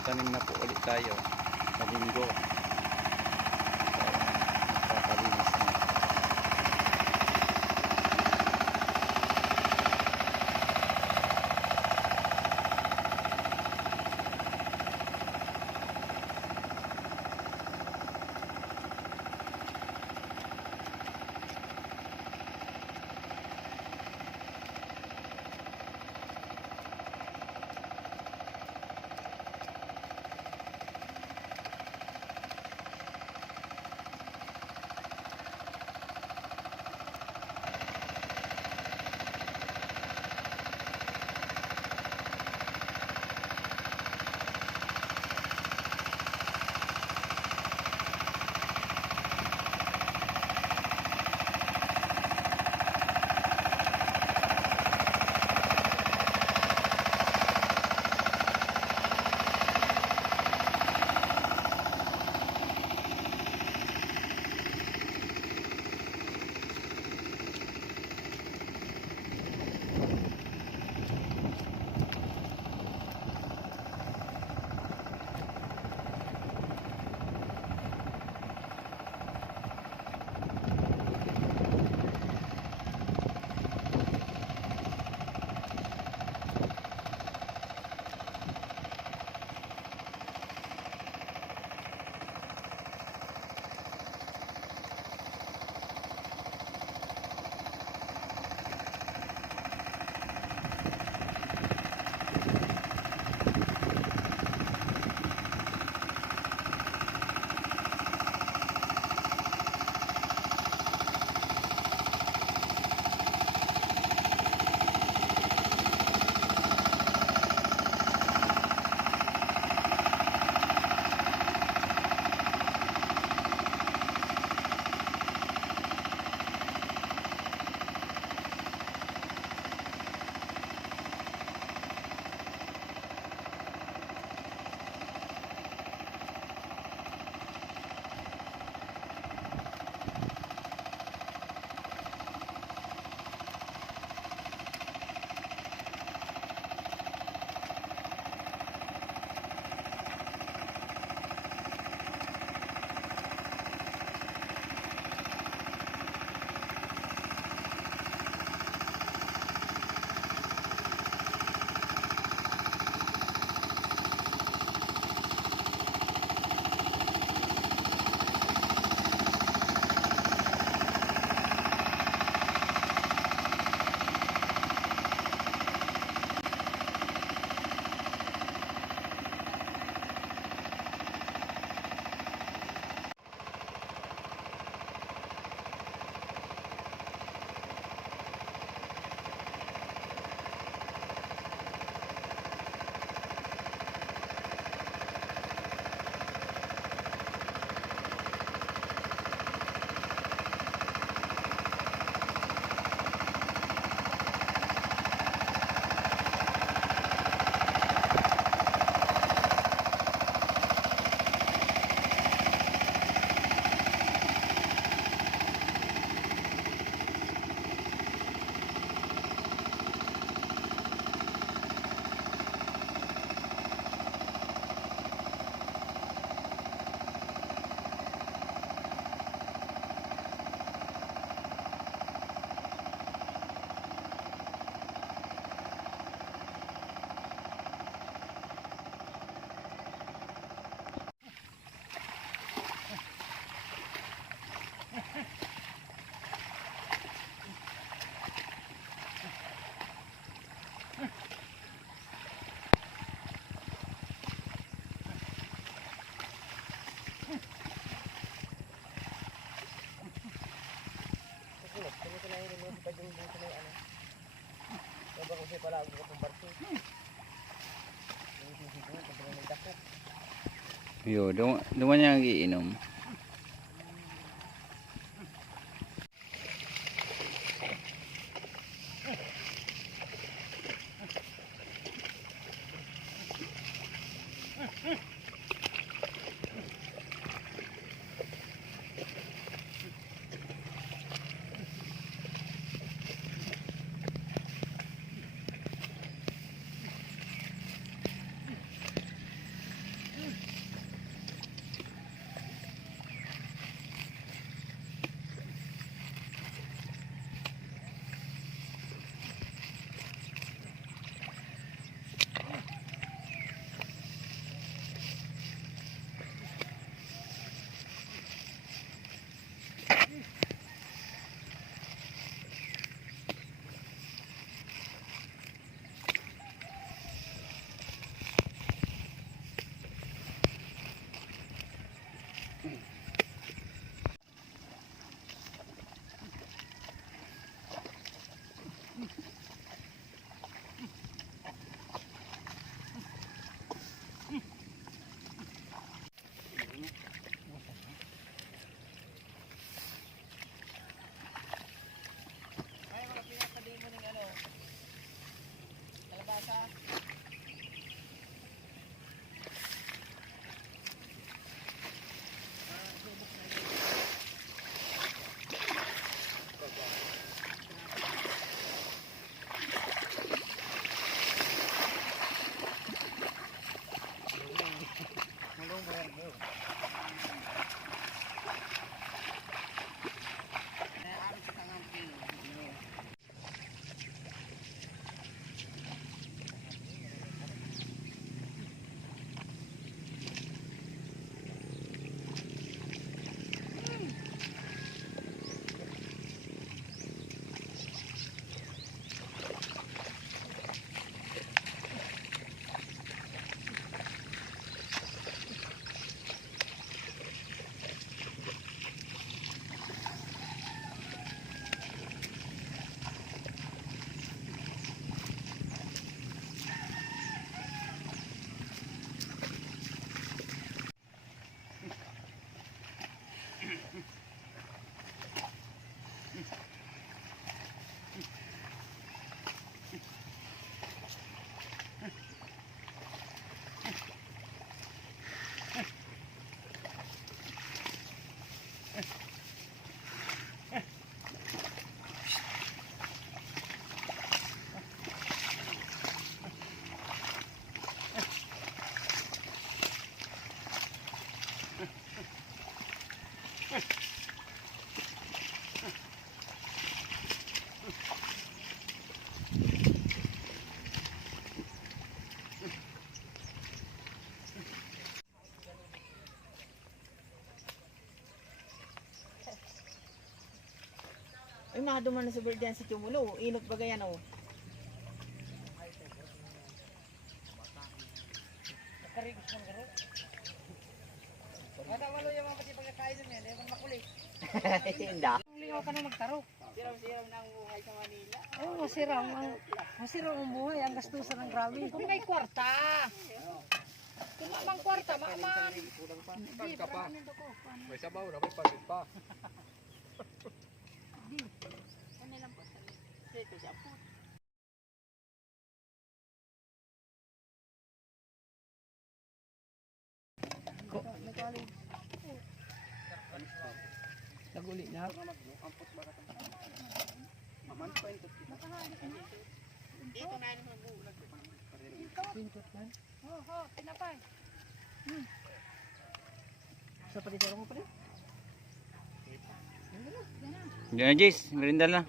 magtatanim na po ulit tayo sa linggo. Papalinis na. Yo, duman niya ang iinom. Ay, mga duman na sa birdian si Tumulo. Inot ba gayan o? Nakarigos ng garo. Kada walo yung mga pati pagkakain nun yan. Ewan makulit. Hindi. Lingaw ka na magtaro. Siram-siram na ang buhay sa Manila. Oo, masirang ang buhay. Ang gastusan ng grabe. Kung may kwarta. Kung mamang kwarta, maaman. Hindi, pa. May sabaw na, may pagit pa. Ano lang po? Dito siya po. Naguli na. Dito na yung bulag. Pintot man. Oo, pinapay. Sa palitero mo pa rin? Diyan na, Jace. Merinda na.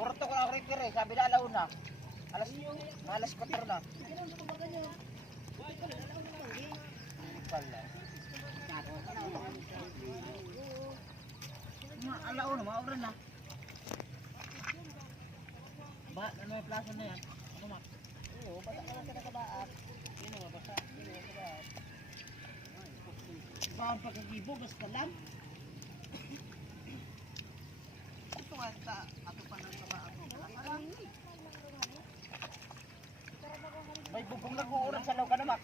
Porto ko na refer eh, sabi na alaw na. Alas 4 na. Alaw na, maura na. Ba, ano yung plaza na yan? Ano ma? Oo, bata ka lang ka nakabaat. Sino nga basa? Sino nga nakabaat? Bawang pagkagibo, basta lang. Ito nga, ato pa ng kabaat. May bubong nag-uuran sa law ka namak.